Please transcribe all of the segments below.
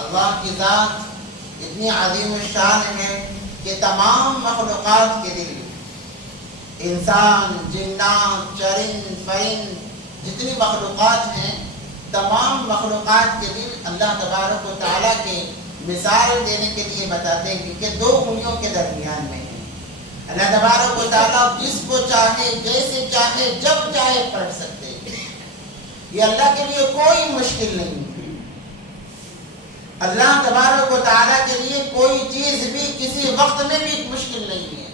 اللہ کی ذات اتنی عظیم الشان ہے کہ تمام مخلوقات کے دل، انسان، جنات، چرند، پرند، جتنی مخلوقات ہیں، تمام مخلوقات کے دل اللہ تبارک و تعالیٰ کے مثال دینے کے لیے بتاتے ہیں کہ دو انگلیوں کے درمیان میں ہے۔ اللہ تبارک و تعالیٰ جس کو چاہے، جیسے چاہے، جب چاہے پڑھ سکتے ہیں۔ یہ اللہ کے لیے کوئی مشکل نہیں۔ اللہ تبارک و تعالیٰ کے لیے کوئی چیز بھی کسی وقت میں بھی مشکل نہیں ہے۔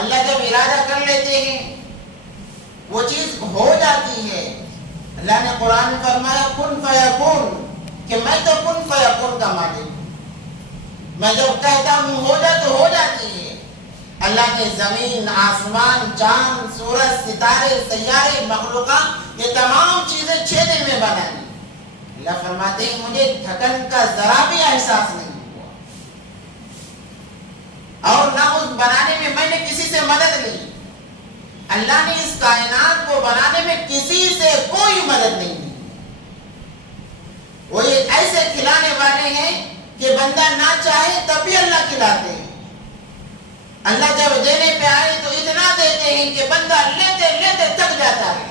اللہ جب ارادہ کر لیتے ہیں وہ چیز ہو جاتی ہے۔ اللہ نے قرآن میں فرمایا کن فیکون، کہ میں تو کن فیکون کا مالک ہوں، میں جب کہتا ہوں ہو جا تو ہو جاتی ہے۔ اللہ کے زمین، آسمان، چاند، سورج، ستارے، سیارے، مخلوقات، یہ تمام چیزیں 6 دن میں بنائیں۔ اللہ فرماتے ہیں مجھے تھکن کا ذرا بھی احساس نہیں ہوا، اور نہ اس بنانے میں میں نے کسی سے مدد لی۔ اللہ نے اس کائنات کو بنانے میں کسی سے کوئی مدد نہیں لی۔ وہ یہ ایسے کھلانے والے ہیں کہ بندہ نہ چاہے تب بھی اللہ کھلاتے ہیں۔ اللہ جب دینے پہ آئے تو اتنا دیتے ہیں کہ بندہ لیتے لیتے تھک جاتا ہے،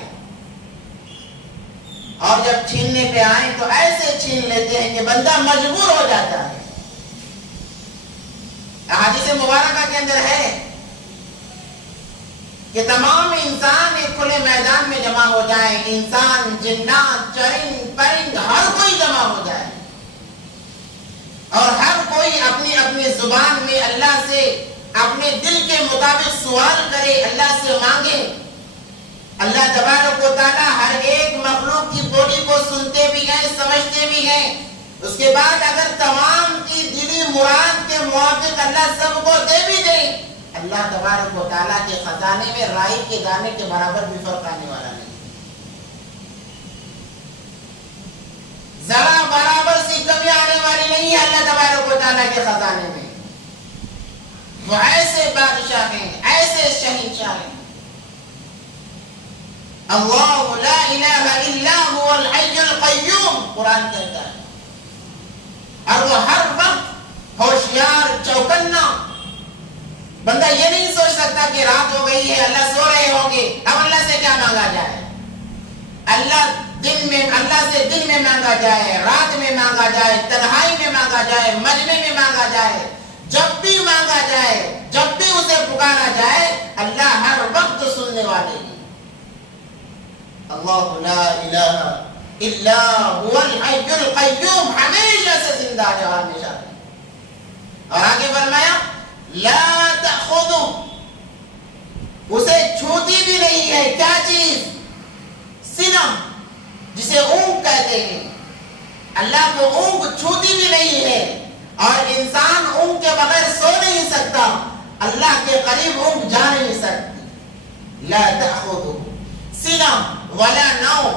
اور جب چھیننے پہ آئیں تو ایسے چھین لیتے ہیں کہ بندہ مجبور ہو جاتا ہے۔ احادیث مبارکہ کے اندر ہے کہ تمام انسان ایک کھلے میدان میں جمع ہو جائیں، انسان، جنات، چرند، پرند، ہر کوئی جمع ہو جائے، اور ہر کوئی اپنی اپنی زبان میں اللہ سے اپنے دل کے مطابق سوال کرے، اللہ سے مانگے۔ اللہ تبارک و تعالیٰ ہر ایک مخلوق کی بولی کو سنتے بھی ہیں، سمجھتے بھی ہیں۔ اس کے بعد اگر تمام کی دلی مراد کے موافق اللہ سب کو دے بھی دے، اللہ تبارک و تعالیٰ کے خزانے میں رائی کے دانے کے برابر بھی فرق آنے والا نہیں، ذرا برابر سی کمی آنے والی نہیں ہے اللہ تبارک و تعالیٰ کے خزانے میں۔ وہ ایسے بادشاہ ہیں، ایسے شہنشاہ ہیں۔ اللہ لا الہ الا هو الحی القیوم، قرآن کہتا ہے، اور وہ ہر وقت ہوشیار، چوکنا۔ بندہ یہ نہیں سوچ سکتا کہ رات ہو گئی ہے، اللہ سو رہے ہوں گے، اب اللہ سے کیا مانگا جائے۔ اللہ سے دن میں مانگا جائے، رات میں مانگا جائے، تنہائی میں مانگا جائے، مجمع میں مانگا جائے، جب بھی مانگا جائے، جب بھی اسے پکارا جائے، اللہ ہر وقت سننے والے ہیں۔ اللہ لا الہ الا هو الحی القیوم، ہمیشہ سے زندہ ہے اور ہمیشہ ہے۔ اور آگے فرمایا لا تأخذہ، اسے چھوتی بھی نہیں ہے کیا چیز؟ سنم، جسے اونگ کہتے ہیں۔ اللہ کو اونگ چھوتی بھی نہیں ہے، اور انسان اونگ کے بغیر سو نہیں سکتا، اللہ کے قریب اونگ جا نہیں سکتی۔ لا تأخذہ سنم ولا نوم،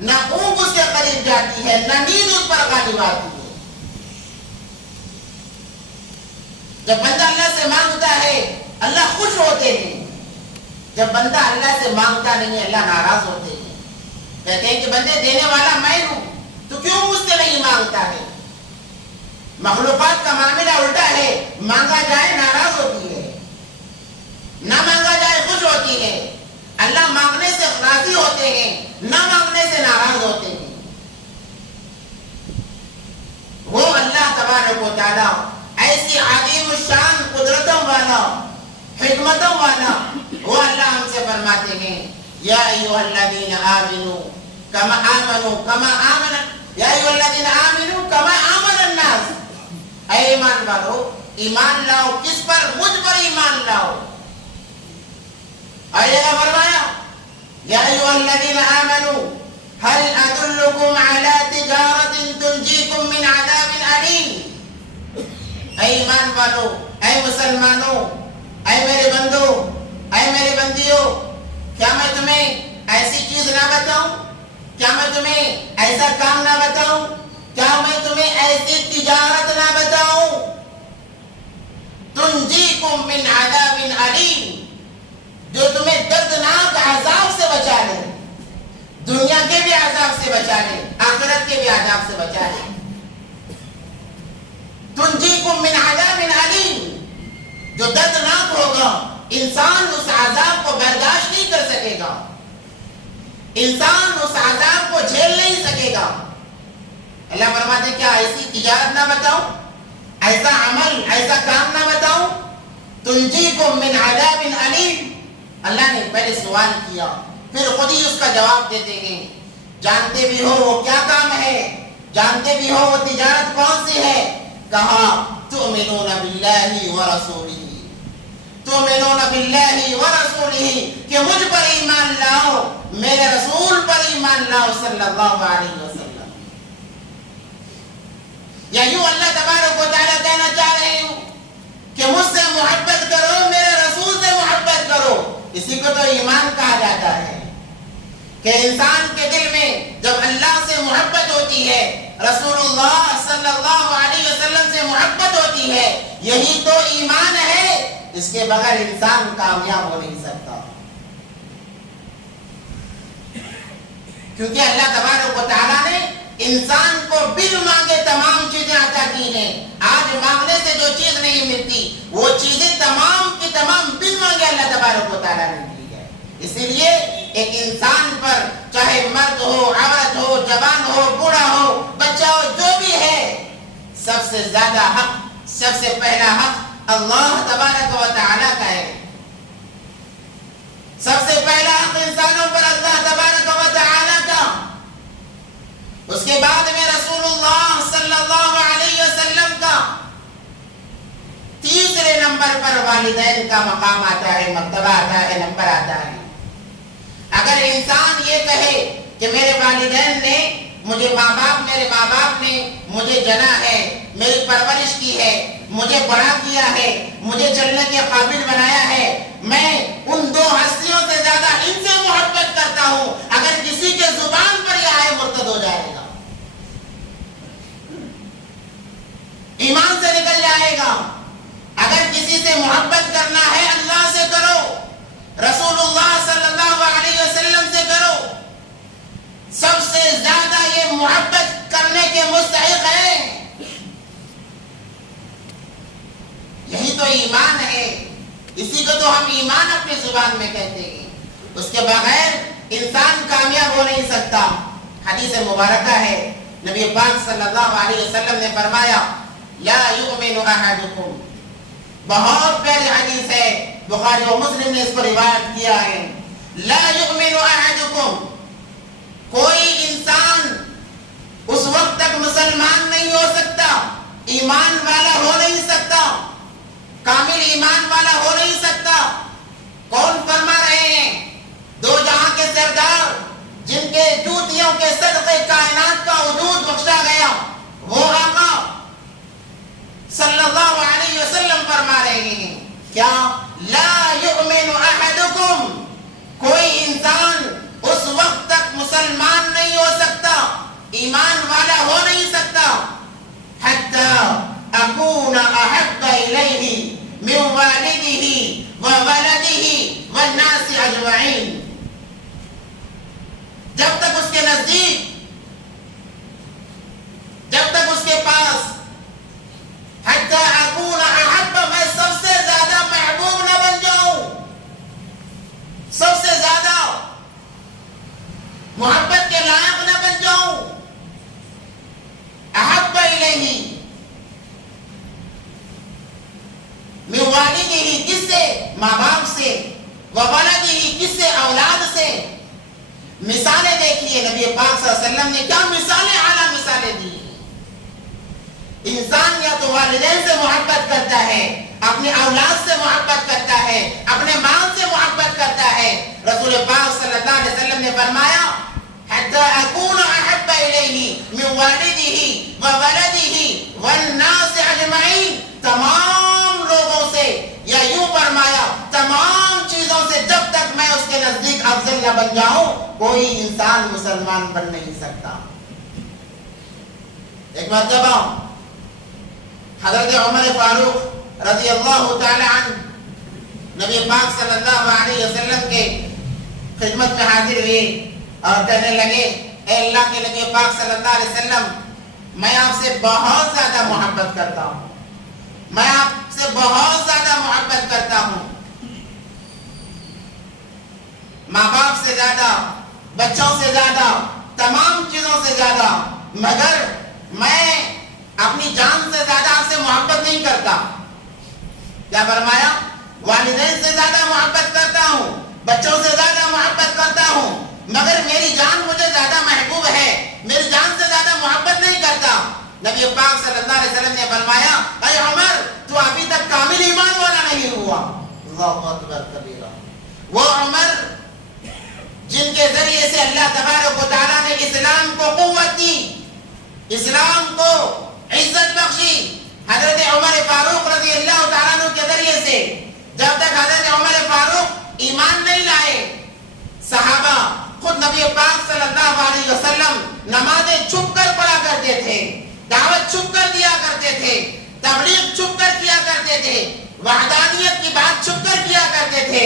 نہ اونگ اس کے قریب جاتی ہے، نہ نیند اس پر غالب آتی ہے۔ جب بندہ اللہ سے مانگتا ہے اللہ خوش ہوتے ہیں، جب بندہ اللہ سے مانگتا نہیں ہے اللہ ناراض ہوتے ہیں، کہتے ہیں کہ بندے دینے والا میں ہوں، تو کیوں مجھ سے نہیں مانگتا ہے؟ مخلوقات کا معاملہ الٹا ہے، مانگا جائے ناراض ہوتی ہے، نہ مانگا جائے خوش ہوتی ہے۔ اللہ مانگنے سے راضی ہوتے ہیں، نہ مانگنے سے ناراض ہوتے ہیں۔ وہ اللہ تبارک و تعالیٰ ایسی عظیم الشان قدرتوں والا، حکمتوں والا، وہ اللہ ہم سے فرماتے ہیں یا ایھا الذین آمنوا کما آمن الناس، اے ایمان والو ایمان لاؤ، کس پر؟ مجھ پر ایمان لاؤ۔ اور یہ فرمایا یا ایھا الذین آمنوا هل ادلکم علی تجارۃ تنجیکم من عذاب علیم، اے ایمان والو، اے مسلمانوں، اے میرے بندو، اے میرے بندیوں، کیا میں تمہیں ایسی چیز نہ بتاؤں؟ کیا میں تمہیں ایسا کام نہ بتاؤں؟ کیا میں تمہیں ایسی تجارت نہ بتاؤں؟ تنجیکم من عذاب علیم، جو تمہیں دردناک عذاب سے بچا لے، دنیا کے بھی عذاب سے بچا لے، آخرت کے بھی عذاب سے بچا لے۔ انسان اس عذاب کو برداشت نہیں کر سکے گا، انسان اس عذاب کو جھیل نہیں سکے گا۔ اللہ فرماتے کیا ایسی تجارت نہ بتاؤں، ایسا عمل، ایسا کام نہ بتاؤں تنجیکم من عذاب علیم۔ اللہ نے پہلے سوال کیا، پھر خود ہی اس کا جواب دیتے ہیں۔ جانتے بھی ہو وہ کیا کام ہے، جانتے بھی ہو وہ تجارت کون سی ہے؟ کہا تؤمنون باللہ ورسولہ، تؤمنون باللہ ورسولہ، کہ مجھ پر ایمان لاؤ، میرے رسول پر ایمان لاؤ صلی اللہ علیہ وسلم۔ یا یوں اللہ تبارک و تعالیٰ کہنا چاہ رہے ہوں کہ مجھ سے محبت کرو، میرے رسول سے محبت کرو۔ اسی کو تو ایمان کہا جاتا ہے کہ انسان کے دل میں جب اللہ سے محبت ہوتی ہے، رسول اللہ صلی اللہ علیہ وسلم سے محبت ہوتی ہے، یہی تو ایمان ہے۔ اس کے بغیر انسان کامیاب ہو نہیں سکتا، کیونکہ اللہ تبارک و تعالیٰ نے انسان کو بن مانگے تمام چیزیں عطا کی ہیں۔ آج مانگنے سے جو چیز نہیں ملتی وہ چیزیں تمام کی تمام بن مانگے اللہ تبارک و تعالیٰ نے دی ہے۔ اسی لیے ایک انسان پر چاہے مرد ہو، عورت ہو، جوان ہو، بوڑھا ہو، بچہ ہو، جو بھی ہے، سب سے زیادہ حق، سب سے پہلا حق اللہ تبارک و تعالیٰ کا ہے۔ سب سے پہلا حق انسانوں پر اللہ تبارک و تعالیٰ کا، اس کے بعد میں رسول اللہ صلی اللہ علیہ وسلم کا، تیسرے نمبر پر والدین کا مقام آتا ہے، مرتبہ آتا ہے، نمبر آتا ہے۔ اگر انسان یہ کہے کہ میرے والدین نے مجھے میرے ماں باپ نے مجھے جنا ہے، میری پرورش کی ہے، مجھے بڑا کیا ہے، مجھے چلنے کے قابل بنایا ہے، میں ان دو ہستیوں سے زیادہ ان سے محبت کرتا ہوں، اگر کسی کے زبان پر یہ آئے مرتد ہو جائے گا، ایمان سے نکل جائے گا۔ اگر کسی سے محبت کرنا ہے اللہ سے کرو، رسول اللہ صلی اللہ علیہ وسلم سے کرو۔ سب سے زیادہ یہ محبت کرنے کے مستحق ہیں، یہی تو ایمان ہے، اسی کو تو ہم ایمان اپنی زبان میں کہتے ہیں۔ اس کے بغیر انسان کامیاب ہو نہیں سکتا۔ حدیث مبارکہ ہے، نبی پاک صلی اللہ علیہ وسلم نے فرمایا لا یؤمن احدکم، بہت پیاری حدیث ہے، بخاری و مسلم نے اس کو روایت کیا ہے۔ لا یؤمن احدکم، کوئی انسان اس وقت تک مسلمان نہیں ہو سکتا، ایمان والا ہو نہیں سکتا، کامل ایمان والا ہو نہیں سکتا۔ کون فرما رہے ہیں؟ دو جہاں کے سردار، جن کے جوتیوں کے صدقے کائنات کا وجود بخشا گیا، وہ آقا صلی اللہ علیہ وسلم فرما رہے ہیں کیا؟ لا یؤمن احدکم، کوئی انسان اس وقت تک مسلمان نہیں ہو سکتا، ایمان والا ہو نہیں سکتا، حتی اکون احب الیہ من والدہ وولدہ والناس اجمعین، جب تک اس کے نزدیک، جب تک اس کے پاس، حتی اکون احب، میں سب سے زیادہ محبوب نہ بن جاؤں، سب سے زیادہ محبت کے لائق نہ بن جاؤں، احب الیہ من والدہ، کس سے؟ ماں باپ سے، وولدہ، کس سے؟ اولاد سے۔ مثالیں دیکھیے نبی پاک صلی اللہ علیہ وسلم نے کیا مثالیں، اعلیٰ مثالیں دی۔ انسان یا تو والدین سے محبت کرتا ہے، اپنی اولاد سے محبت کرتا ہے، اپنے مال سے محبت کرتا ہے۔ رسول پاک صلی اللہ علیہ وسلم نے فرمایا حتی اکون احب الیہ من والدہ وولدہ والناس اجمعین، تمام لوگوں سے، یا یوں فرمایا تمام چیزوں سے جب تک میں اس کے نزدیک افضل نہ بن جاؤں، کوئی انسان مسلمان بن نہیں سکتا۔ ایک مرتبہ حضرت عمر فاروق رضی اللہ تعالی عنہ نبی پاک صلی اللہ علیہ وسلم کے خدمت میں حاضر ہوئے اور کہنے لگے اے اللہ کے نبی پاک صلی اللہ علیہ وسلم، میں آپ سے بہت زیادہ محبت کرتا ہوں، میں آپ سے بہت زیادہ محبت کرتا ہوں، ماں باپ سے زیادہ، بچوں سے زیادہ، تمام چیزوں سے زیادہ، مگر میں اپنی جان سے زیادہ آپ سے محبت نہیں کرتا. کیا فرمایا؟ والدین سے زیادہ محبت کرتا ہوں، بچوں سے زیادہ محبت کرتا ہوں، مگر میری جان مجھے زیادہ محبوب ہے، میری جان سے زیادہ محبت نہیں کرتا. نبی پاک صلی اللہ علیہ وسلم نے فرمایا اے عمر تو ابھی تک کامل ایمان والا نہیں ہوا. اللہ اکبر کبیرہ. وہ عمر جن کے ذریعے سے اللہ تبارک و تعالیٰ نے اسلام کو قوت دی، اسلام کو عزت بخشی، حضرت عمر فاروق رضی اللہ تعالیٰ عنہ کے ذریعے سے. جب تک حضرت عمر فاروق ایمان نہیں لائے، صحابہ خود نبی پاک صلی اللہ علیہ وسلم نمازیں چھپ کر پڑھا کرتے تھے، دعوت چھپ کر دیا کرتے تھے، تبلیغ چھپ کر کیا کرتے تھے، وحدانیت کی بات چھپ کر کیا کرتے تھے.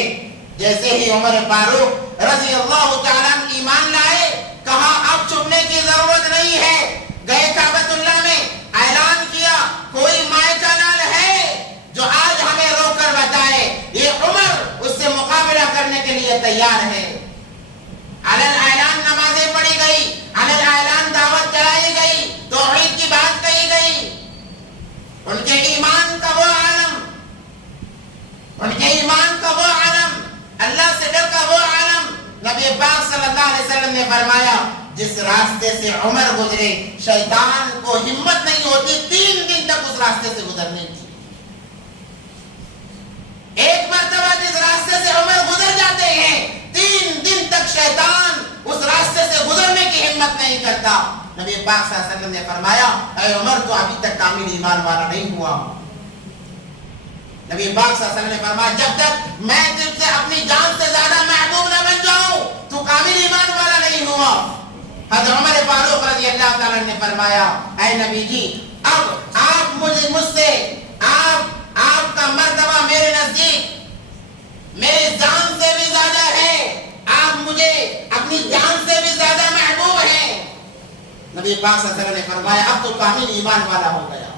جیسے ہی عمر فاروق رضی اللہ تعالیٰ عنہ ایمان لائے، کہا اب چھپنے کی ضرورت نہیں ہے. گئے کعبۃ اللہ میں، اعلان کیا کوئی مائے کا لال ہے جو آج ہمیں روک کر بتائے. یہ عمر اس سے مقابلہ کرنے کے لیے تیار ہے. علل اعلان نمازیں پڑھی گئی، علل اعلان دعوت چلائی گئی، توحید کی بات کہی گئی. ان کے ایمان کا وہ عالم، ان کے ایمان کا وہ عالم، اللہ سے ڈر کا وہ عالم. نبی پاک صلی اللہ علیہ وسلم نے فرمایا جس راستے سے عمر گزرے شیطان کو ہمت نہیں ہوتی 3 دن تک اس راستے سے گزرنے کی. ایک مرتبہ جس راستے سے عمر گزر جاتے ہیں 3 دن تک شیطان اس راستے سے گزرنے کی ہمت نہیں کرتا. نبی پاک صلی اللہ علیہ وسلم نے فرمایا اے عمر تو ابھی تک کامل ایمان والا نہیں ہوا. نبی پاک صلی اللہ علیہ وسلم نے فرمایا جب تک میں تجھ سے اپنی جان سے زیادہ محبوب نہ بن جاؤں تو کامل ایمان والا نہیں ہوا. حضرت عمر فاروق رضی اللہ تعالیٰ نے فرمایا اے نبی جی اب آپ مجھ سے آپ کا مرتبہ میرے نزدیک میرے جان سے بھی زیادہ ہے، آپ مجھے اپنی جان سے بھی زیادہ محبوب ہیں. نبی پاک صلی اللہ علیہ وسلم نے فرمایا اب تو کامل ایمان والا ہو گیا.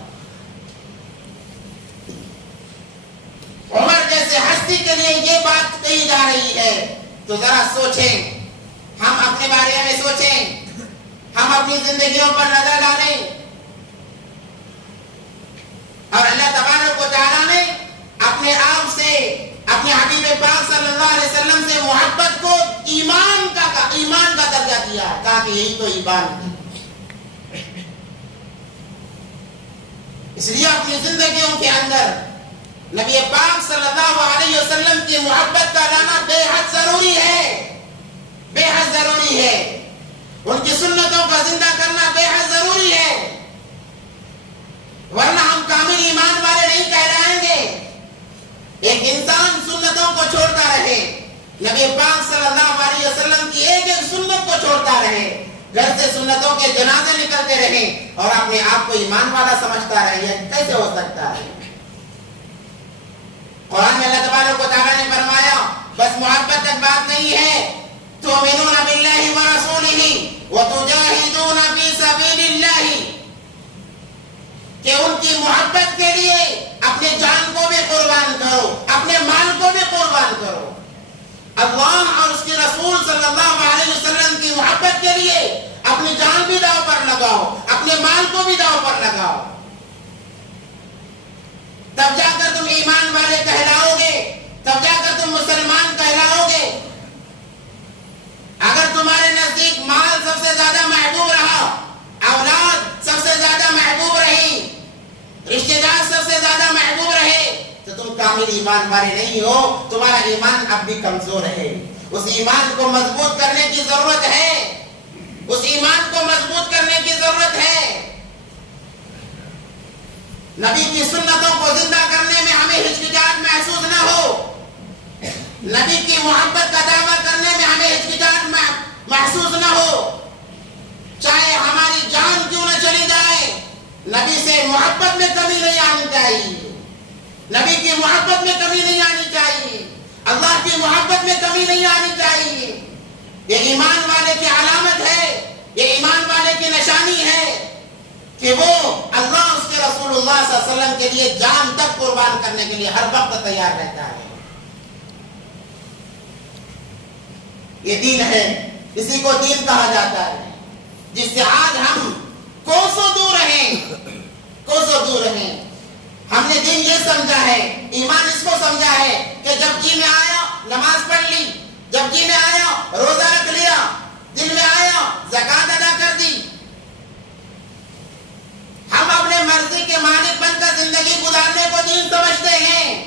عمر جیسے ہستی کے لیے یہ بات کہی جا رہی ہے تو ذرا سوچیں، ہم اپنے بارے میں سوچیں، ہم اپنی زندگیوں پر نظر ڈالیں. اور اللہ تبارک و تعالیٰ نے اپنے آپ سے، اپنے حبیب پاک صلی اللہ علیہ وسلم سے محبت کو ایمان کا درجہ دیا ہے، کہا کہ یہی تو ایمان ہے. اس لیے اپنی زندگیوں کے اندر نبی پاک صلی اللہ علیہ وسلم کی محبت کا لانا بے حد ضروری ہے، بے حد ضروری ہے. ان کی سنتوں کا زندہ کرنا بے حد ضروری ہے، ورنہ ہم کامل ایمان والے نہیں کہلائیں گے. ایک انسان سنتوں کو چھوڑتا رہے، نبی پاک صلی اللہ علیہ وسلم کی ایک ایک سنت کو چھوڑتا رہے، گھر سے سنتوں کے جنازے نکلتے رہے اور اپنے آپ کو ایمان والا سمجھتا رہے، یہ کیسے ہو سکتا ہے؟ قرآن میں اللہ تبارک و تعالیٰ نے فرمایا بس محبت تک بات نہیں ہے، تؤمنون باللہ ورسولہ وتجاہدون فی سبیل اللہ، کہ ان کی محبت کے لیے اپنے جان کو بھی قربان کرو، اپنے مال کو بھی قربان کرو. اللہ اور اس کے رسول صلی اللہ علیہ وسلم کی محبت کے لیے اپنی جان بھی داؤ پر لگاؤ، اپنے مال کو بھی داؤ پر لگاؤ، تب جا کر تم ایمان والے کہلاؤ گے، تب جا کر تم مسلمان کہلاؤ گے. اگر تمہارے نزدیک مال سب سے زیادہ محبوب رہا، اولاد سب سے زیادہ محبوب رہی، رشتہ دار سب سے زیادہ محبوب رہے، تو تم کامل ایمان والے نہیں ہو، تمہارا ایمان اب بھی کمزور ہے. اس ایمان کو مضبوط کرنے کی ضرورت ہے، اس ایمان کو مضبوط کرنے کی ضرورت ہے. نبی کی سنتوں کو زندہ کرنے میں ہمیں ہچکچاہٹ محسوس نہ ہو، نبی کی محبت کا دعویٰ کرنے میں ہمیں ہچکچاہٹ محسوس نہ ہو، چاہے ہماری جان کیوں نہ چلی جائے، نبی سے محبت میں کمی نہیں آنی چاہیے، نبی کی محبت میں کمی نہیں آنی چاہیے، اللہ کی محبت میں کمی نہیں آنی چاہیے. یہ ایمان والے کی علامت ہے، یہ ایمان والے کی نشانی ہے کہ وہ اللہ اس کے رسول اللہ صلی اللہ علیہ وسلم کے لیے جان تک قربان کرنے کے لیے ہر وقت تیار رہتا ہے. یہ دین ہے، اسی کو دین کہا جاتا ہے، جس سے آج ہم کوسوں دور ہیں۔ ہم نے دین یہ سمجھا ہے، ایمان اس کو سمجھا ہے کہ جب جی میں آیا نماز پڑھ لی، جب جی میں آیا روزہ رکھ لیا، دل میں آیا زکوٰۃ ادا کر دی۔ ہم اپنے مرضی کے مالک بن کر زندگی گزارنے کو دین سمجھتے ہیں۔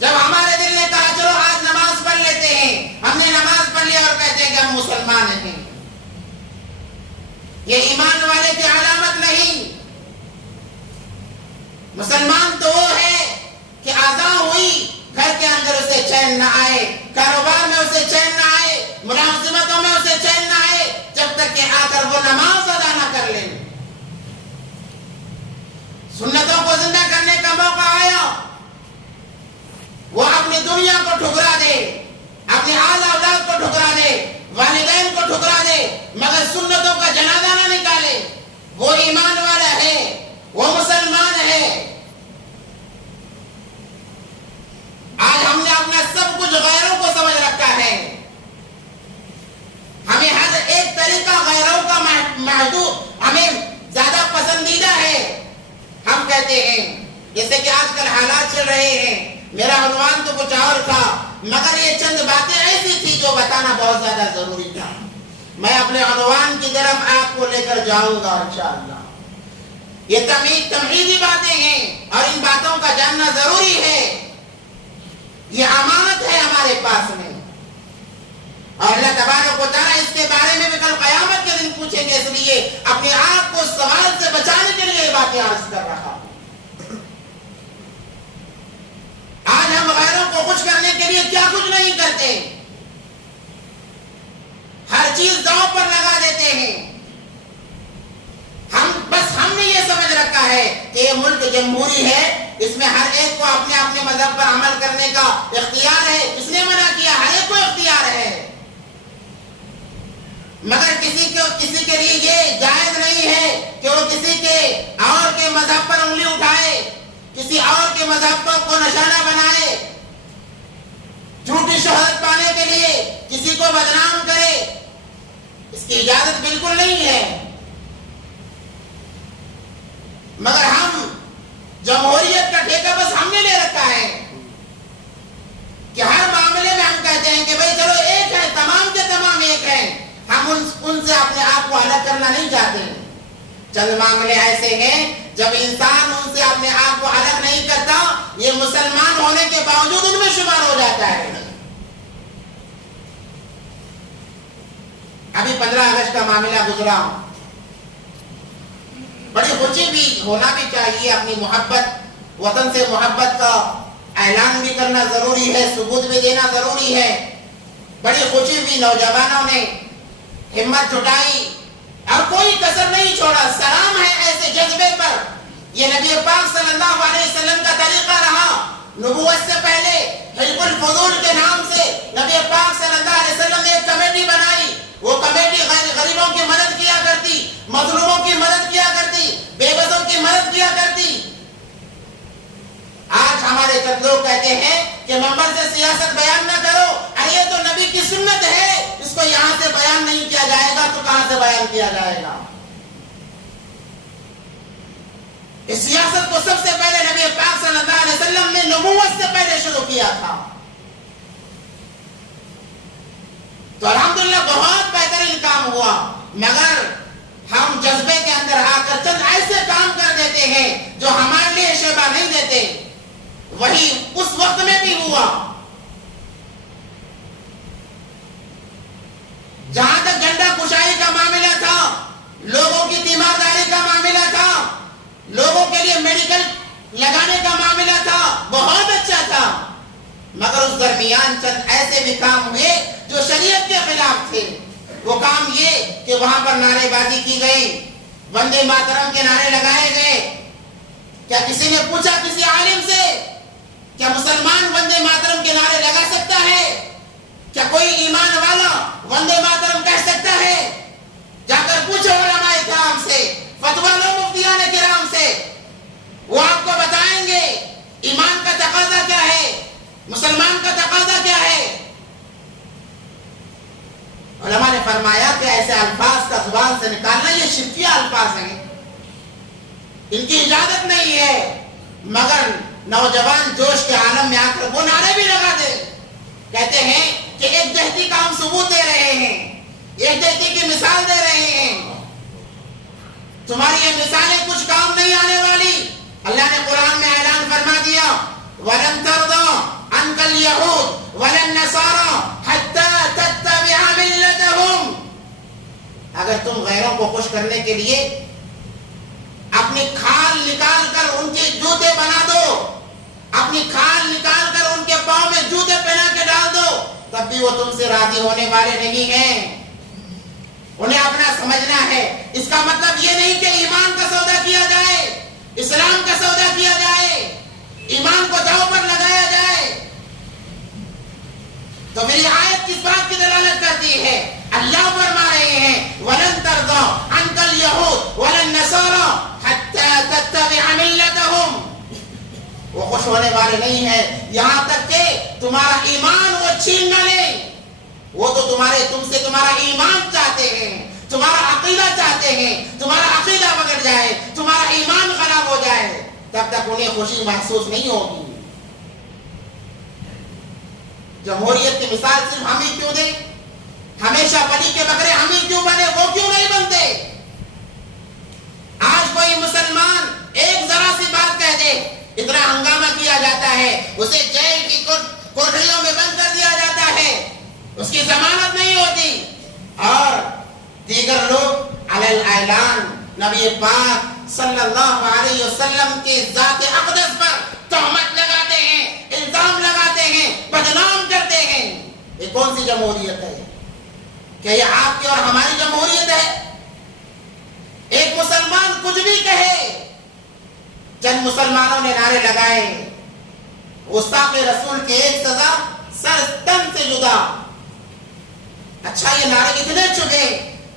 جب ہمارے دل نے کہا چلو آج نماز پڑھ لیتے ہیں، ہم نے نماز پڑھ لیا اور کہتے ہیں کہ ہم مسلمان ہیں، یہ ایمان والے کی علامت نہیں۔ مسلمان تو وہ ہے کہ اذان ہوئی گھر کے اندر اسے چین نہ آئے، کاروبار میں اسے چین نہ آئے، ملازمتوں میں اسے چین نہ آئے، جب تک کہ آ کر وہ نماز ادا نہ کر لیں۔ سنتوں کو زندہ کرنے کا موقع آیا، وہ اپنی دنیا کو ٹھکرا دے، اپنے آل اولاد کو ٹھکرا دے، والدین کو ٹھکرا دے، مگر سنتوں کا جنازہ نہ نکالے۔ وہ ایمان والا ہے، وہ مسلمان ہے۔ آج ہم نے اپنا سب کچھ غیروں کو سمجھ رکھا ہے، ہمیں ہر ایک طریقہ غیروں کا محدود ہمیں زیادہ پسندیدہ ہے۔ ہم کہتے ہیں جیسے کہ آج کل حالات چل رہے ہیں، میرا عنوان تو کچھ اور تھا، مگر یہ چند باتیں ایسی تھی جو بتانا بہت زیادہ ضروری تھا۔ میں اپنے عنوان کی طرف آپ کو لے کر جاؤں گا انشاءاللہ۔ یہ تمہیدی باتیں ہیں اور ان باتوں کا جاننا ضروری ہے، یہ امانت ہے ہمارے پاس میں، اور اللہ تبارک و تعالیٰ اس کے بارے میں بھی کل قیامت کے دن پوچھیں گے، اس لیے اپنے آپ کو سوال سے بچانے کے لیے یہ باتیں عرض کر رہا ہوں۔ آج ہم غیروں کو خوش کرنے کے لیے کیا کچھ نہیں کرتے، ہر چیز داؤں پر لگا دیتے ہیں۔ ہم نے یہ سمجھ رکھا ہے کہ یہ ملک جمہوری ہے، اس میں ہر ایک کو اپنے اپنے مذہب پر عمل کرنے کا اختیار ہے۔ کس نے منع کیا؟ ہر ایک کو اختیار ہے، مگر کسی کے لیے یہ جائز نہیں ہے کہ وہ کسی کے اور کے مذہب پر انگلی اٹھائے، کسی اور کے مذہب کو نشانہ بنائے، جھوٹی شہرت پانے کے لیے کسی کو بدنام کرے، اس کی اجازت بالکل نہیں ہے۔ مگر ہم جمہوریت کا ٹھیکہ بس ہم نے لے رکھا ہے کہ ہر معاملے میں ہم کہتے ہیں کہ بھئی چلو ایک ہے، تمام کے تمام ایک ہیں، ہم ان سے اپنے آپ کو الگ کرنا نہیں چاہتے۔ چند معاملے ایسے ہیں جب انسان ان سے اپنے آپ کو الگ نہیں کرتا، یہ مسلمان ہونے کے باوجود ان میں شمار ہو جاتا ہے۔ ابھی 15 اگست کا معاملہ گزرا، بڑی خوشی بھی ہونا بھی چاہیے، اپنی محبت، وطن سے محبت کا اعلان بھی کرنا ضروری ہے، ثبوت بھی دینا ضروری ہے۔ بڑی خوشی بھی، نوجوانوں نے ہمت جٹائی اور کوئی کسر نہیں چھوڑا۔ سلام ہے ایسے جذبے پر، یہ نبی پاک صلی اللہ علیہ وسلم کا طریقہ رہا۔ نبوت سے پہلے حلف الفضول کے نام سے نبی پاک صلی اللہ علیہ وسلم نے ایک کمیٹی بنائی، وہ کمیٹی غریبوں کی مدد کیا کرتی، مظلوموں کی مدد کیا کرتی، بے بسوں کی مدد کیا کرتی۔ آج ہمارے چند لوگ کہتے ہیں کہ منبر سے سیاست بیان نہ کرو، یہ تو نبی کی سنت ہے، اس کو یہاں سے بیان نہیں کیا جائے گا تو کہاں سے بیان کیا جائے گا؟ اس سیاست کو سب سے پہلے نبی پاک صلی اللہ علیہ وسلم نے نبوت سے پہلے شروع کیا تھا۔ تو الحمدللہ بہت بہترین کام ہوا، مگر ہم جذبے کے اندر آ کر چند ایسے کام کر دیتے ہیں جو ہمارے لیے شیبہ نہیں دیتے۔ وہی اس وقت میں بھی ہوا جہاں تک جھنڈا کشائی کا معاملہ تھا، لوگوں کی تیمارداری کا معاملہ تھا، لوگوں کے لیے میڈیکل لگانے کا معاملہ تھا، بہت اچھا تھا، مگر اس درمیان چند ایسے بھی کام ہوئے جو شریعت کے خلاف تھے۔ وہ کام یہ کہ وہاں پر نعرے بازی کی گئی، وندے ماترم کے نعرے لگائے گئے۔ کیا کسی نے پوچھا کسی عالم سے کیا مسلمان وندے ماترم کے نعرے لگا سکتا ہے؟ کیا کوئی ایمان والا وندے ماترم کہہ سکتا ہے؟ جا کر پوچھو علماء کرام سے، فتویٰ لو مفتیان کرام سے، وہ آپ کو بتائیں گے ایمان کا تقاضا کیا ہے، مسلمان کا تقاضا کیا ہے؟ علماء نے فرمایا کہ ایسے الفاظ کا زبان سے نکالنا یہ شرکیہ الفاظ ہیں، ان کی اجازت نہیں ہے، مگر نوجوان جوش کے عالم میں آ کر وہ نعرے بھی لگا دے، کہتے ہیں کہ ایک جہتی کا ہم ثبوت دے رہے ہیں، ایک جہتی کی مثال دے رہے ہیں، تمہاری یہ مثالیں کچھ کام نہیں آنے والی۔ اللہ نے قرآن میں اعلان فرما دیا وَلَن تَرْضَىٰ عَنْكَ الْيَهُودُ وَلَا النَّصَارَىٰ حَتَّىٰ تَتَّبِعَ مِلَّتَهُمْ۔ اگر تم غیروں کو خوش کرنے کے لیے اپنی کھال نکال کر ان کے جوتے بنا دو، اپنی کھال نکال کر ان کے پاؤں میں جوتے پہنا کے ڈال دو، تب بھی وہ تم سے راضی ہونے والے نہیں ہیں۔ انہیں اپنا سمجھنا ہے۔ اس کا مطلب یہ نہیں کہ ایمان کا سودا کیا جائے، اسلام کا سودا کیا جائے، ایمان کو داؤ پر لگایا جائے۔ تو میری آیت کس بات کی دلالت کرتی ہے؟ اللہ فرما رہے ہیں وَلَن تَرْضَىٰ عَنْكَ الْيَهُودُ وَلَا النَّصَارَىٰ حَتَّىٰ تَتَّبِعَ مِلَّتَهُمْ۔ وہ خوش ہونے والے نہیں ہیں یہاں تک کہ تمہارا ایمان وہ چھین نہ لیں۔ وہ تو تم سے تمہارا ایمان چاہتے ہیں، تمہارا عقیدہ چاہتے ہیں، تمہارا عقیدہ بگڑ جائے، تمہارا ایمان خراب ہو جائے، تب تک انہیں خوشی محسوس نہیں ہوگی۔ جمہوریت کی مثال صرف ہم ہی کیوں دیں؟ ہمیشہ بلی کے بکرے ہم ہی کیوں بنے، وہ کیوں نہیں بنتے؟ آج کوئی مسلمان ایک ذرا سی بات کہہ دے، اتنا ہنگامہ کیا جاتا ہے، اسے جیل کی کوٹھریوں میں بند کر دیا جاتا ہے، اس کی ضمانت نہیں ہوتی، اور دیگر لوگ علی الاعلان نبی پاک صلی اللہ علیہ وسلم کی ذات اقدس پر تہمت لگاتے ہیں، الزام لگاتے ہیں، بدنام کرتے ہیں۔ یہ کون سی جمہوریت ہے؟ کیا یہ آپ کی اور ہماری جمہوریت ہے؟ ایک مسلمان کچھ بھی کہے، چند مسلمانوں نے نعرے لگائے، گستاخ رسول کی ایک سزا سر تن سے جدا۔ اچھا یہ نعرے اتنے چکے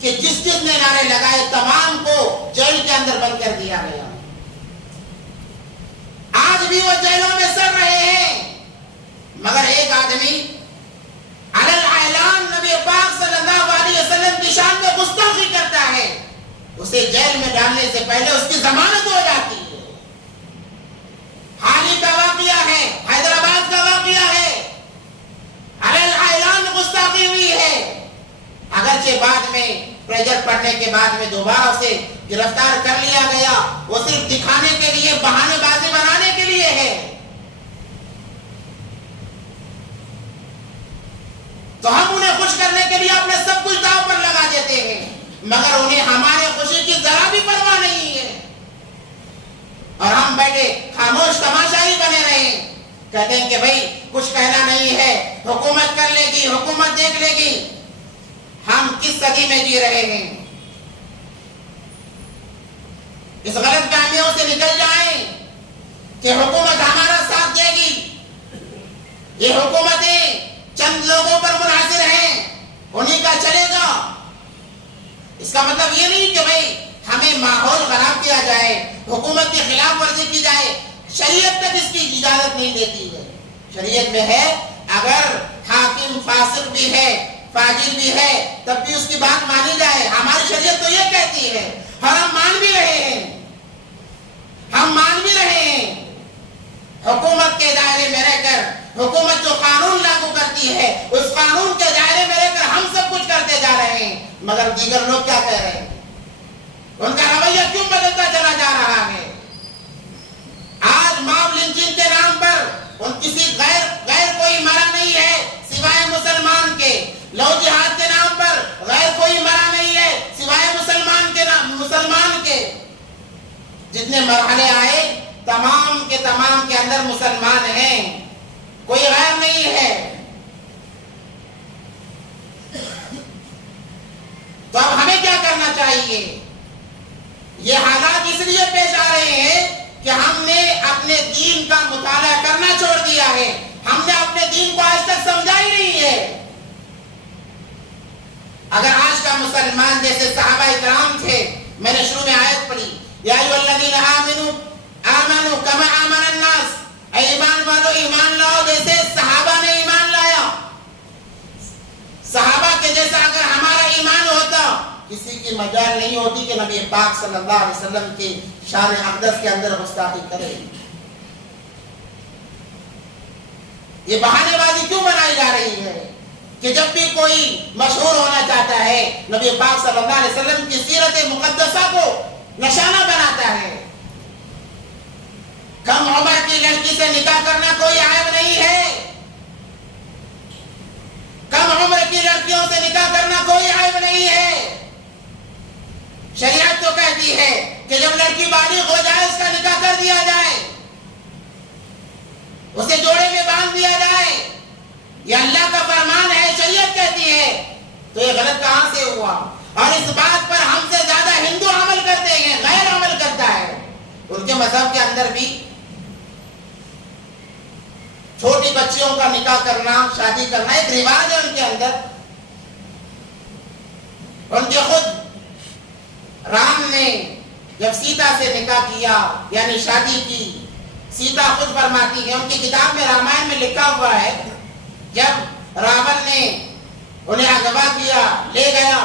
کہ جس نے نعرے لگائے تمام کو جیل کے اندر بند کر دیا گیا۔ آج بھی وہ جیلوں میں سڑ رہے ہیں، مگر ایک آدمی علی الاعلان نبی پاک صلی اللہ علیہ وسلم کی شان میں گستاخی کرتا ہے، اسے جیل میں ڈالنے سے پہلے اس کی ضمانت ہو جاتی ہے۔ حال ہی کا واقعہ ہے، حیدرآباد کا واقعہ ہے، علی الاعلان گستاخی ہوئی ہے، اگرچہ بعد میں پریشر پڑنے کے بعد میں دوبارہ اسے گرفتار کر لیا گیا، وہ صرف دکھانے کے لیے، بہانے بازی بنانے کے لیے ہے۔ تو ہم انہیں خوش کرنے کے لیے اپنے سب کچھ داؤ پر لگا دیتے ہیں، مگر انہیں ہمارے خوشی کی ذرا بھی پرواہ نہیں ہے، اور ہم بیٹھے خاموش تماشائی بنے رہے، کہتے ہیں کہ بھئی کچھ کہنا نہیں ہے، حکومت کر لے گی، حکومت دیکھ لے گی۔ ہم کس صدی میں جی رہے ہیں؟ اس غلط فہمیوں سے نکل جائیں کہ حکومت ہمارا ساتھ دے گی، یہ حکومتیں چند لوگوں پر منحصر ہیں، انہی کا چلے گا۔ اس کا مطلب یہ نہیں کہ بھئی ہمیں ماحول خراب کیا جائے، حکومت کی خلاف ورزی کی جائے، شریعت تک اس کی اجازت نہیں دیتی ہے۔ شریعت میں ہے اگر حاکم فاسق بھی ہے، فاجر بھی ہے، تب بھی اس کی بات مانی جائے۔ ہماری شریعت تو یہ کہتی ہے، اور ہم مان بھی رہے ہیں، ہم مان بھی رہے ہیں۔ حکومت کے دائرے میں رہ کر، حکومت جو قانون لاگو کرتی ہے، اس قانون کے دائرے میں رہ کر ہم سب کچھ کرتے جا رہے ہیں، مگر دیگر لوگ کیا کہہ رہے ہیں؟ ان کا رویہ کیوں بدلتا چلا جا رہا ہے؟ آج ماب لنچنگ کے نام پر کسی غیر کوئی مرا نہیں ہے سوائے مسلمان کے، لو جہاد کے نام پر غیر کوئی مرا نہیں ہے سوائے مسلمان کے۔ جتنے مرحلے آئے تمام کے اندر مسلمان ہیں، کوئی غیر نہیں ہے۔ تو اب ہمیں کیا کرنا چاہیے؟ یہ حالات اس لیے پیش آ رہے ہیں کہ ہم نے اپنے دین کا مطالعہ کرنا چھوڑ دیا ہے، ہم نے اپنے دین کو آج تک سمجھا ہی نہیں ہے۔ اگر آج کا مسلمان جیسے صحابہ کرام تھے، میں نے شروع میں آیت پڑھی یا ایھا الذین آمنوا کما آمن الناس، اے ایمان والو ایمان لاؤ جیسے صحابہ نے ایمان لایا. صحابہ کے جیسا اگر ہمارا ایمان ہوتا کسی کی مجال نہیں ہوتی کہ نبی پاک صلی اللہ علیہ وسلم کی شان اقدس کے اندر گستاخی کرے. یہ بہانے بازی کیوں بنائی جا رہی ہے کہ جب بھی کوئی مشہور ہونا چاہتا ہے نبی پاک صلی اللہ علیہ وسلم کی سیرت مقدسہ کو نشانہ بناتا ہے. کم عمر کی لڑکی سے نکاح کرنا کوئی عیب نہیں ہے. کم عمر کی لڑکیوں سے نکاح کرنا کوئی عیب نہیں ہے. شریعت تو کہتی ہے کہ جب لڑکی بالغ ہو جائے اس کا نکاح کر دیا جائے, اسے جوڑے میں باندھ دیا جائے. یہ اللہ کا فرمان ہے, شریعت کہتی ہے. تو یہ غلط کہاں سے ہوا؟ اور اس بات پر ہم سے زیادہ ہندو عمل کرتے ہیں, غیر عمل کرتا ہے. ان کے مذہب کے اندر بھی چھوٹی بچیوں کا نکاح کرنا, شادی کرنا ایک رواج ہے ان کے اندر. ان کے خود رام نے جب سیتا سے نکاح کیا یعنی شادی کی, سیتا خود فرماتی ہے, ان کی کتاب میں رامائن میں لکھا ہوا ہے, جب راون نے انہیں اغوا کیا لے گیا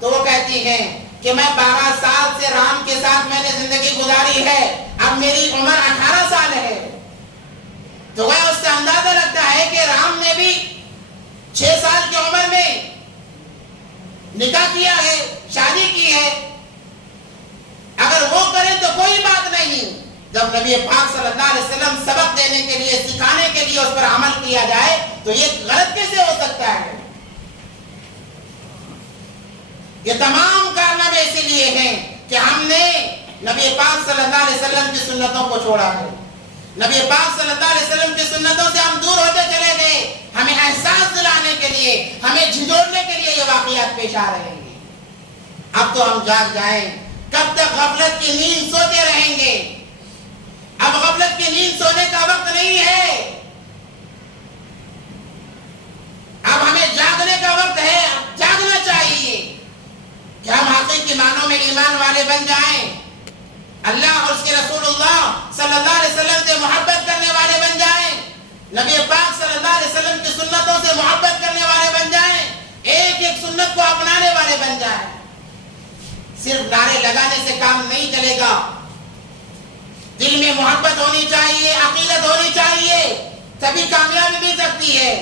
تو وہ کہتی ہیں کہ میں 12 سال سے رام کے ساتھ میں نے زندگی گزاری ہے, اب میری عمر 18 سال ہے. تو وہ اس سے اندازہ لگتا ہے کہ رام نے بھی 6 سال کی عمر میں نکاح کیا ہے, شادی کی ہے. اگر وہ کریں تو کوئی بات نہیں. جب نبی پاک صلی اللہ علیہ وسلم سبق دینے کے لیے, سکھانے کے لیے اس پر عمل کیا جائے تو یہ غلط کیسے ہو سکتا ہے؟ یہ تمام کارنامے اسی لیے ہیں کہ ہم نے نبی پاک صلی اللہ علیہ وسلم کی سنتوں کو چھوڑا ہے. نبی پاک صلی اللہ علیہ وسلم کی سنتوں سے ہم دور ہوتے چلے گئے. ہمیں احساس دلانے کے لیے, ہمیں جھنجھوڑنے کے لیے یہ واقعات پیش آ رہے ہیں. اب تو ہم جاگ جائیں. کب تک غفلت کی نیند سوتے رہیں گے؟ اب غفلت کی نیند سونے کا وقت نہیں ہے. اب ہمیں جاگنے کا وقت ہے. جاگنا چاہیے کہ ہم حقیقی معنوں میں ایمان والے بن جائیں, اللہ اور اس کے رسول اللہ صلی اللہ علیہ وسلم سے محبت کرنے والے بن جائیں, نبی پاک صلی اللہ علیہ وسلم کی سنتوں سے محبت کرنے والے بن جائیں, ایک ایک سنت کو اپنانے والے بن جائیں. صرف نعرے لگانے سے کام نہیں چلے گا. دل میں محبت ہونی چاہیے, عقیدت ہونی چاہیے, تبھی کامیابی مل سکتی ہے.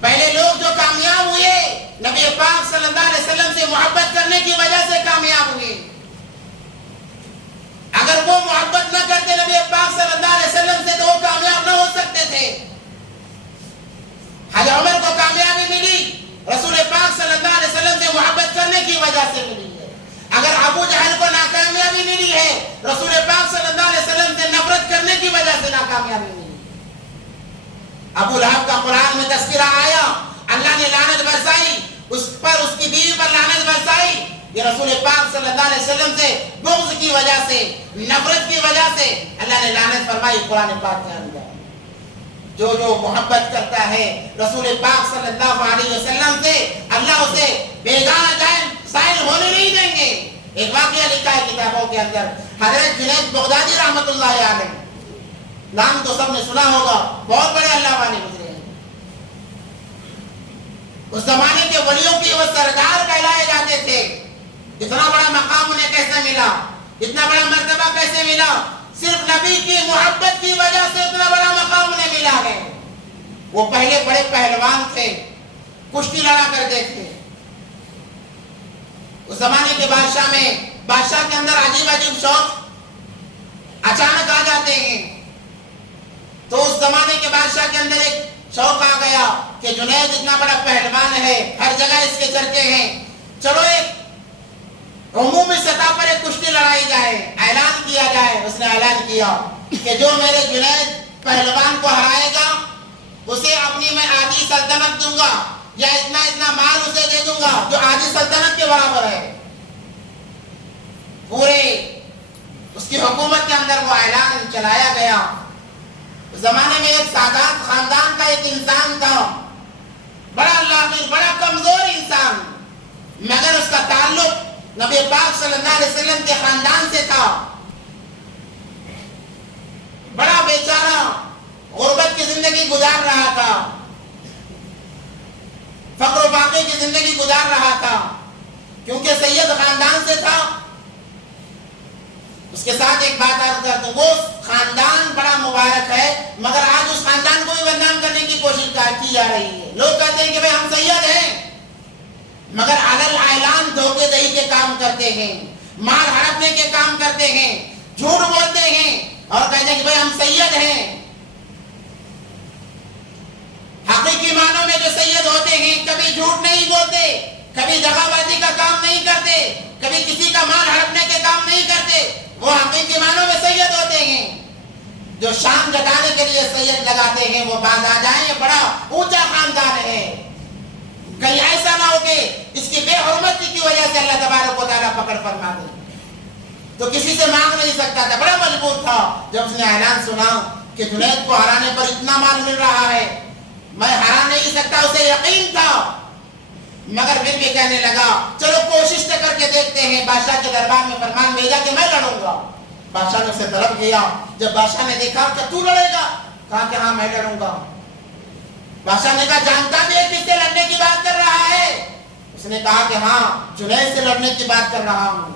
پہلے لوگ جو کامیاب ہوئے نبی پاک صلی اللہ علیہ وسلم سے محبت کرنے کی وجہ سے کامیاب ہوئے. اگر وہ محبت نہ کرتے نبی پاک صلی اللہ علیہ وسلم سے تو وہ کامیاب نہ ہو سکتے تھے. حضرت عمر کو کامیابی ملی رسول پاک صلی اللہ علیہ وسلم سے محبت کرنے کی وجہ سے ملی ہے. اگر ابو جہل کو ناکامیابی ملی ہے رسول پاک صلی اللہ علیہ وسلم سے نفرت کرنے کی وجہ سے ناکامیابی ملی. ابو لہب کا قرآن میں تذکرہ آیا, اللہ نے لعنت برسائی اس پر, اس کی بیوی پر لعنت برسائی. یہ رسول پاک صلی اللہ علیہ وسلم سے بغض کی وجہ سے, نفرت کی وجہ سے اللہ نے لعنت فرمائی قرآن پاک کے اندر. جو جو محبت کرتا ہے رسول پاک صلی اللہ علیہ وسلم سے, اللہ اسے بیگانہ جائے سائل ہونے نہیں دیں گے. ایک واقعہ لکھا ہے کتابوں کے اندر, حضرت جنید بغدادی رحمت اللہ علیہ, نام تو سب نے سنا ہوگا, بہت بڑے اللہ والے گزرے ہیں. اس زمانے کے ولیوں کی وہ سردار کہلائے جاتے تھے. اتنا بڑا مقام انہیں کیسے ملا, اتنا بڑا مرتبہ کیسے ملا؟ صرف نبی کی محبت کی وجہ سے اتنا بڑا مقام انہیں ملا ہے. وہ پہلے بڑے پہلوان تھے, کشتی لڑا کرتے تھے. اس زمانے کے بادشاہ میں, بادشاہ کے اندر عجیب عجیب شوق اچانک آ جاتے ہیں. تو اس زمانے کے بادشاہ کے اندر ایک شوق آ گیا کہ جنید اتنا بڑا پہلوان ہے, ہر جگہ اس کے چرچے ہیں, چلو ایک عمومی سطح پر ایک کشتی لڑائی جائے, اعلان کیا جائے. اس نے اعلان کیا کہ جو میرے جنید پہلوان کو ہرائے گا اسے اپنی میں آدھی سلطنت دوں گا, یا اتنا اتنا مال اسے دے دوں گا جو آدھی سلطنت کے برابر ہے. پورے اس کی حکومت کے اندر وہ اعلان چلایا گیا. زمانے میں ایک سادات خاندان کا ایک انسان تھا, بڑا لاغر, بڑا کمزور انسان, مگر اس کا تعلق نبی پاک صلی اللہ علیہ وسلم کے خاندان سے تھا. بیچارہ غربت کی زندگی گزار رہا تھا، فقر و فاقے کی زندگی گزار رہا تھا، کیونکہ سید خاندان سے تھا۔ اس کے ساتھ ایک بات عرض کر دوں، وہ خاندان بڑا مبارک ہے، مگر آج اس خاندان کو بھی بدنام کرنے کی کوشش کی جا رہی ہے۔ لوگ کہتے ہیں کہ بھئی ہم سید ہیں، مگر علل اعلان دھوکے دہی کے کام کرتے ہیں، مال ہڑپنے کے کام کرتے ہیں، جھوٹ بولتے ہیں اور کہتے ہیں کہ بھئی ہم سید ہیں۔ حقیقی معنوں میں جو سید ہوتے ہیں کبھی جھوٹ نہیں بولتے، کبھی دغا بازی کا کام نہیں کرتے، کبھی کسی کا مال ہڑپنے کے کام نہیں کرتے، وہ حقیقی معنوں میں سید ہوتے ہیں۔ جو شان جتانے کے لیے سید لگاتے ہیں وہ باز آ جائیں، یہ بڑا اونچا خاندان ہے، کہیں ایسا نہ ہو کہ اس کی بے حرمتی کی وجہ سے اللہ تبارک و تعالیٰ پکڑ فرما دے۔ تو کسی سے مانگ نہیں سکتا تھا، بڑا مجبور تھا۔ جب اس نے اعلان سنا کہ جنید کو ہرانے پر اتنا مال مل رہا ہے، میں ہرا نہیں سکتا، اسے یقین تھا، مگر پھر بھی کہنے لگا چلو کوشش تو کر کے دیکھتے ہیں۔ بادشاہ کے دربار میں فرمان بھیجا کہ میں لڑوں گا۔ بادشاہ نے اسے طلب کیا، جب بادشاہ نے دیکھا کہ تو لڑے گا، کہا کہ ہاں میں لڑوں گا۔ بادشاہ نے کہا جانتا بھی ہے کس سے لڑنے کی بات کر رہا ہے؟ اس نے کہا کہ ہاں جنید سے لڑنے کی بات کر رہا ہوں۔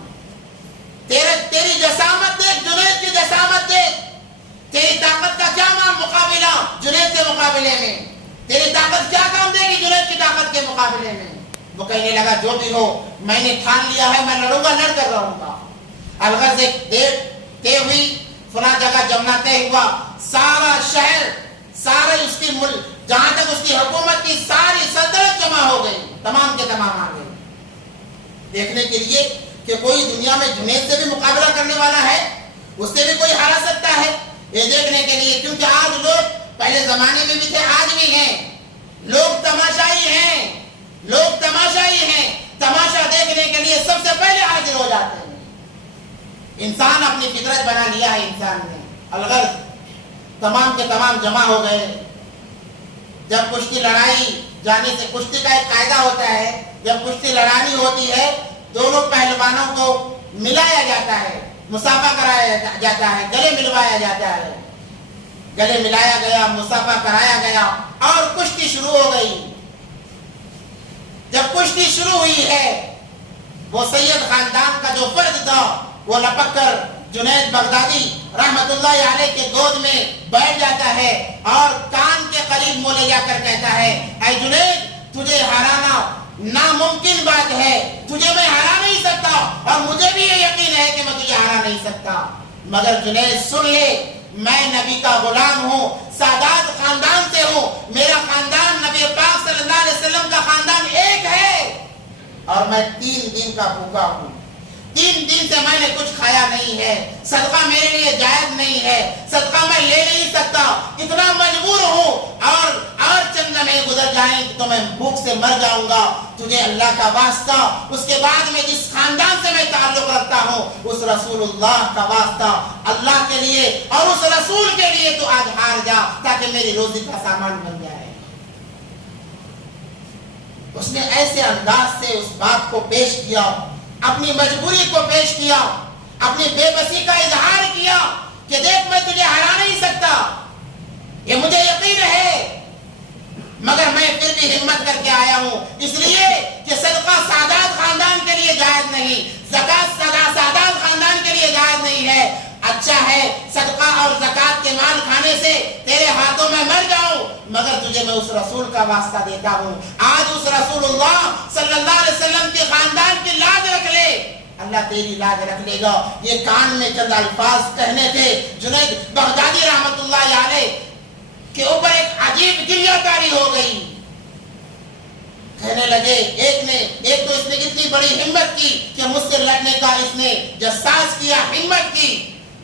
تیری جسامت دیکھ، جنید کی جسامت دیکھ، تیری طاقت کا کیا مقابلہ جنید کے مقابلے میں، تیری طاقت کیا کام دے گی جنید کی طاقت کے مقابلے میں؟ وہ کہنے لگا جو بھی ہو میں نے ٹھان لیا ہے، میں لڑوں گا، لڑ کر رہوں گا۔ الغرض ایک طے ہوئی، فلاں جگہ جمنا طے ہوا، سارا شہر، سارے اس کی ملک، جہاں تک اس کی حکومت کی ساری سلطنت جمع ہو گئی، تمام کے تمام آ گئے دیکھنے کے لیے کہ کوئی دنیا میں جنید سے بھی مقابلہ کرنے والا ہے، اس سے بھی کوئی ہرا سکتا ہے، یہ دیکھنے کے لیے۔ کیونکہ آج لوگ پہلے زمانے میں بھی تھے، آج بھی ہیں، لوگ تماشائی ہیں، لوگ تماشائی ہیں، تماشا دیکھنے کے لیے سب سے پہلے حاضر ہو جاتے ہیں۔ انسان اپنی فطرت بنا لیا ہے انسان نے۔ الغرض تمام کے تمام جمع ہو گئے۔ جب کشتی لڑائی جانے سے، کشتی کا ایک قاعدہ ہوتا ہے، جب کشتی لڑانی ہوتی ہے دونوں پہلوانوں کو ملایا جاتا ہے، مصافحہ کرایا جاتا ہے، گلے ملوایا جاتا ہے۔ گلے ملایا گیا، مصافحہ کرایا گیا اور کشتی شروع ہو گئی۔ جب کشتی شروع ہوئی ہے، وہ سید خاندان کا جو فرد تھا وہ لپک کر جنید بغدادی رحمت اللہ علیہ کے گود میں بیٹھ جاتا ہے اور کان کے قریب منہ لے جا کر کہتا ہے اے جنید، تجھے ہرانا ناممکن بات ہے، تجھے میں ہرا نہیں سکتا اور مجھے بھی یہ یقین ہے کہ میں تجھے ہرا نہیں سکتا، مگر جنید سن لے، میں نبی کا غلام ہوں، سادات خاندان سے ہوں، میرا خاندان نبی پاک صلی اللہ علیہ وسلم کا خاندان ایک ہے، اور میں 3 دن کا بھوکا ہوں، 3 دن سے میں نے کچھ کھایا نہیں ہے، صدقہ میرے لیے جائز نہیں ہے، صدقہ میں لے نہیں سکتا، اتنا مجبور ہوں، اور چند لمحے گزر جائیں تو میں بھوک سے مر جاؤں گا، تجھے اللہ کا واسطہ، اس کے بعد میں جس خاندان سے میں تعلق رکھتا ہوں اس رسول اللہ کا واسطہ، اللہ کے لیے اور اس رسول کے لیے تو آج ہار جا تاکہ میری روزی کا سامان بن جائے۔ اس نے ایسے انداز سے اس بات کو پیش کیا، اپنی مجبوری کو پیش کیا، اپنی بے بسی کا اظہار کیا کہ دیکھ میں تجھے ہرا نہیں سکتا، یہ مجھے یقین ہے، مگر میں پھر بھی ہمت کر کے آیا ہوں، اس لیے کہ صدقہ سادات خاندان کے لیے جائز نہیں، زکوٰۃ سادات خاندان کے لیے جائز نہیں ہے، اچھا ہے صدقہ اور زکوٰۃ کے مال کھانے سے تیرے ہاتھوں میں مر جاؤں، مگر تجھے میں اس رسول کا واسطہ دیتا ہوں، آج اس رسول اللہ صلی اللہ علیہ وسلم کے خاندان کی لاج رکھ لے، اللہ تیری لاج رکھ لے گا۔ یہ کان میں چند الفاظ کہنے تھے جنید بغدادی رحمت اللہ علیہ کے اوپر ایک عجیب گریہ طاری ہو گئی، کہنے لگے ایک تو اس نے اتنی بڑی ہمت کی کہ مجھ سے لڑنے کا اس نے جساس کیا، ہمت کی،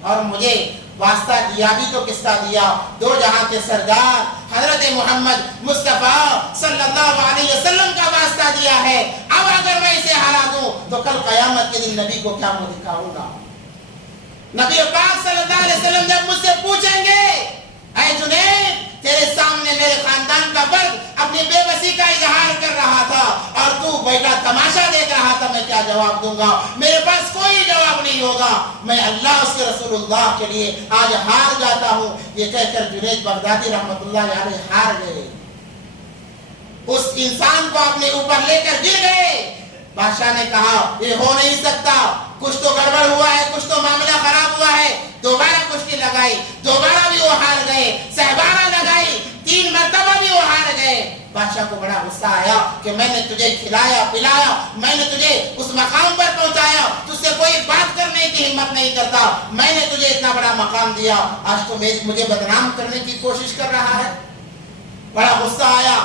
اور مجھے واسطہ دیا بھی تو کس کا دیا؟ دو جہاں کے سردار حضرت محمد مصطفیٰ صلی اللہ علیہ وسلم کا واسطہ دیا ہے، اب اگر میں اسے ہرا دوں تو کل قیامت کے دن نبی کو کیا منہ دکھاؤں گا؟ نبی پاک صلی اللہ علیہ وسلم جب مجھ سے پوچھیں گے اے جنید تیرے سامنے میرے خاندان کا فرد اپنی بے بسی کا اظہار کر رہا تھا اور تو بیٹا تماشا دیکھ رہا تھا، میں کیا جواب دوں گا؟ میرے پاس کوئی جواب نہیں نہیں ہوگا، میں اللہ اس کے رسول اللہ کے لیے آج ہار جاتا ہوں۔ یہ کہہ کر جنید بغدادی رحمت اللہ علیہ ہار گئے، اس انسان کو اپنے اوپر لے کر گر گئے۔ بادشاہ نے کہا یہ ہو نہیں سکتا، کچھ تو گڑبڑ ہوا ہے، کچھ تو معاملہ خراب ہوا ہے۔ دوبارہ کشتی لگائی، دوبارہ بھی وہ ہار گئے، سہبارہ لگائی، 3 مرتبہ بھی وہ ہار گئے۔ بادشاہ کو بڑا غصہ آیا کہ میں نے تجھے کھلایا پلایا، میں نے تجھے اس مقام پر پہنچایا، تجھ سے کوئی بات کرنے کی ہمت نہیں کرتا، میں نے تجھے اتنا بڑا مقام دیا، آج تو مجھے بدنام کرنے کی کوشش کر رہا ہے۔ بڑا غصہ آیا۔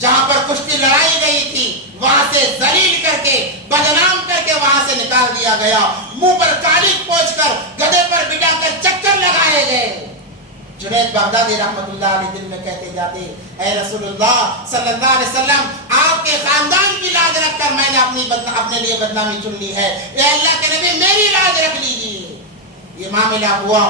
جہاں پر کشتی لڑائی گئی تھی وہاں سے ذلیل کر کے بدنام کر کے وہاں سے نکال دیا گیا، منہ پر کالک پوچھ کر گدھے پر بٹھا کر چکر لگائے گئے۔ جنید بغدادی رحمت اللہ علیہ دل میں کہتے جاتے اے رسول اللہ صلی اللہ علیہ وسلم، آپ کے خاندان کی لاج رکھ کر میں نے اپنے لیے بدنامی چن لی ہے، اے اللہ کے نبی میری لاج رکھ لیجیے۔ یہ معاملہ ہوا،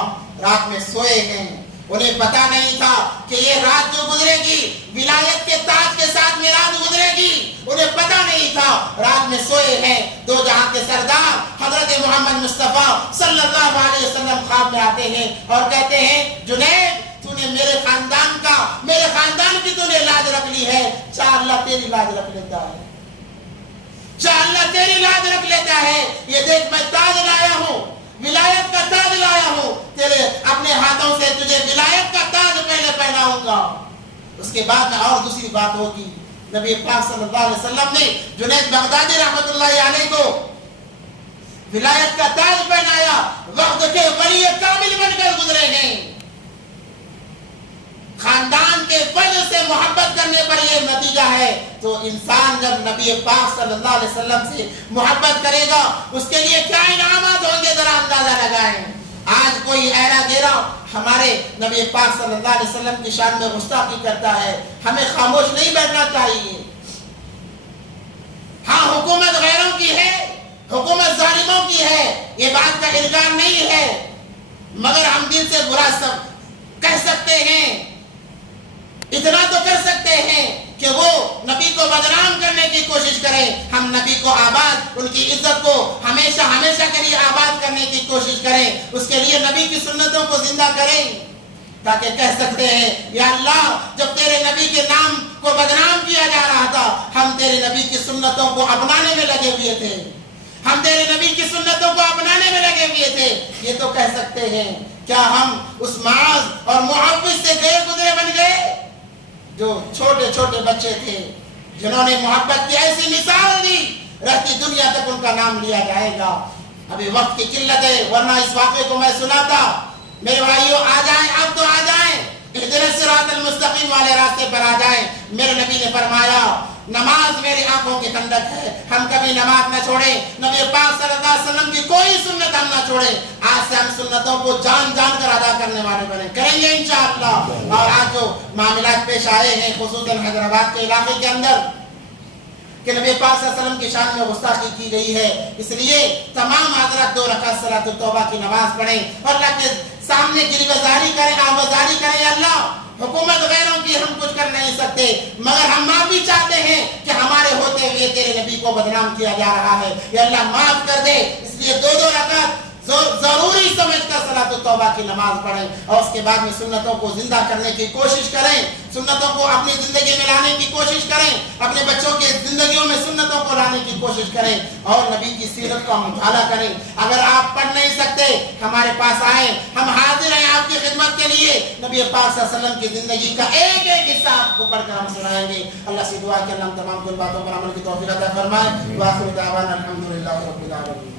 رات میں سوئے ہیں، انہیں پتا نہیں تھا کہ یہ رات جو گزرے گی ولایت کے تاج کے ساتھ میں رات گزرے گی، انہیں پتا نہیں تھا۔ رات میں سوئے ہیں، دو جہاں کے سردار حضرت محمد مصطفیٰ صلی اللہ علیہ وسلم خواب میں آتے ہیں اور کہتے ہیں جنید تو نے میرے خاندان کی تو نے لاج رکھ لی ہے، چاہ اللہ تیری لاج رکھ لیتا ہے، چاہ اللہ تیری لاج رکھ لیتا ہے۔ یہ دیکھ میں تاج لایا ہوں، ولایت کا تاج لایا ہوں، تیرے اپنے ہاتھوں سے تجھے ولایت کا تاج پہلے پہناؤں گا۔ اس کے بعد میں اور دوسری بات ہوگی، نبی پاک صلی اللہ علیہ وسلم نے جنید بغدادی رحمت اللہ علیہ کو ولایت کا تاج پہنایا، وقت کے ولی کامل بن کر گزرے ہیں۔ خاندان کے فضل سے محبت کرنے پر یہ نتیجہ ہے، تو انسان جب نبی پاک صلی اللہ علیہ وسلم سے محبت کرے گا اس کے لیے کیا انعامات ہوں گے، ذرا اندازہ لگائیں۔ آج کوئی ایرا گیرا ہمارے نبی پاک صلی اللہ علیہ وسلم کی شان میں گستاخی کرتا ہے، ہمیں خاموش نہیں بیٹھنا چاہیے۔ ہاں حکومت غیروں کی ہے، حکومت ظالموں کی ہے، یہ بات کا انکار نہیں ہے، مگر ہم دل سے برا سب کہہ سکتے ہیں، اتنا تو کر سکتے ہیں کہ وہ نبی کو بدنام کرنے کی کوشش کریں، ہم نبی کو آباد، ان کی عزت کو ہمیشہ ہمیشہ کے لیے آباد کرنے کی کوشش کریں، اس کے لیے نبی کی سنتوں کو زندہ کریں، تاکہ کہہ سکتے ہیں یا اللہ جب تیرے نبی کے نام کو بدنام کیا جا رہا تھا ہم تیرے نبی کی سنتوں کو اپنانے میں لگے ہوئے تھے، ہم تیرے نبی کی سنتوں کو اپنانے میں لگے ہوئے تھے، یہ تو کہہ سکتے ہیں۔ کیا ہم اس معاذ اور محبت سے گئے گزرے بن گئے جو چھوٹے چھوٹے بچے تھے جنہوں نے محبت کی ایسی مثال دی رہتی دنیا تک ان کا نام لیا جائے گا۔ ابھی وقت کی قلت ہے ورنہ اس واقعے کو میں سناتا۔ میرے بھائیوں آ جائیں، اب تو آ جائیں، اہدنا الصراط المستقیم والے راستے پر آ جائیں۔ میرے نبی نے فرمایا نماز میری آنکھوں کی ٹھنڈک ہے، ہم کبھی نماز نہ چھوڑیں، نبی پاک صلی اللہ علیہ وسلم کی کوئی سنت ہم نہ چھوڑیں۔ آج سے ہم سنتوں کو جان جان کر ادا کرنے والے بنیں، کریں گے انشاءاللہ۔ اور آج جو معاملات پیش آئے ہیں خصوصاً حیدرآباد کے علاقے کے اندر کہ نبی پاک صلی اللہ علیہ وسلم کی شان میں گستاخی کی گئی ہے، اس لیے تمام حضرات 2 رکعت صلاۃ التوبہ کی نماز پڑھیں اور اللہ کے سامنے گریبانزاری کریں، آباداری کریں۔ اللہ حکومت غیروں کی ہم کچھ کر نہیں سکتے، مگر ہم معافی چاہتے ہیں کہ ہمارے ہوتے ہوئے تیرے نبی کو بدنام کیا جا رہا ہے، یا اللہ معاف کر دے۔ اس لیے 2 رکعت ضروری سمجھ کر صلاۃ التوبہ کی نماز پڑھیں اور اس کے بعد میں سنتوں کو زندہ کرنے کی کوشش کریں، سنتوں کو اپنی زندگی میں لانے کی کوشش کریں، اپنے بچوں کی زندگیوں میں سنتوں کو لانے کی کوشش کریں اور نبی کی سیرت کا مطالعہ کریں۔ اگر آپ پڑھ نہیں سکتے ہمارے پاس آئیں، ہم حاضر ہیں آپ کی خدمت کے لیے۔ نبی پاک صلی اللہ علیہ وسلم کی زندگی کا ایک ایک حصہ آپ کو پڑھ کر ہم سنائیں گے۔ اللہ سے دعا کہ اللہ تمام کل باتوں پر عمل کی توفیق عطا فرمائے۔ وآخر دعوانا الحمدللہ رب العالمین۔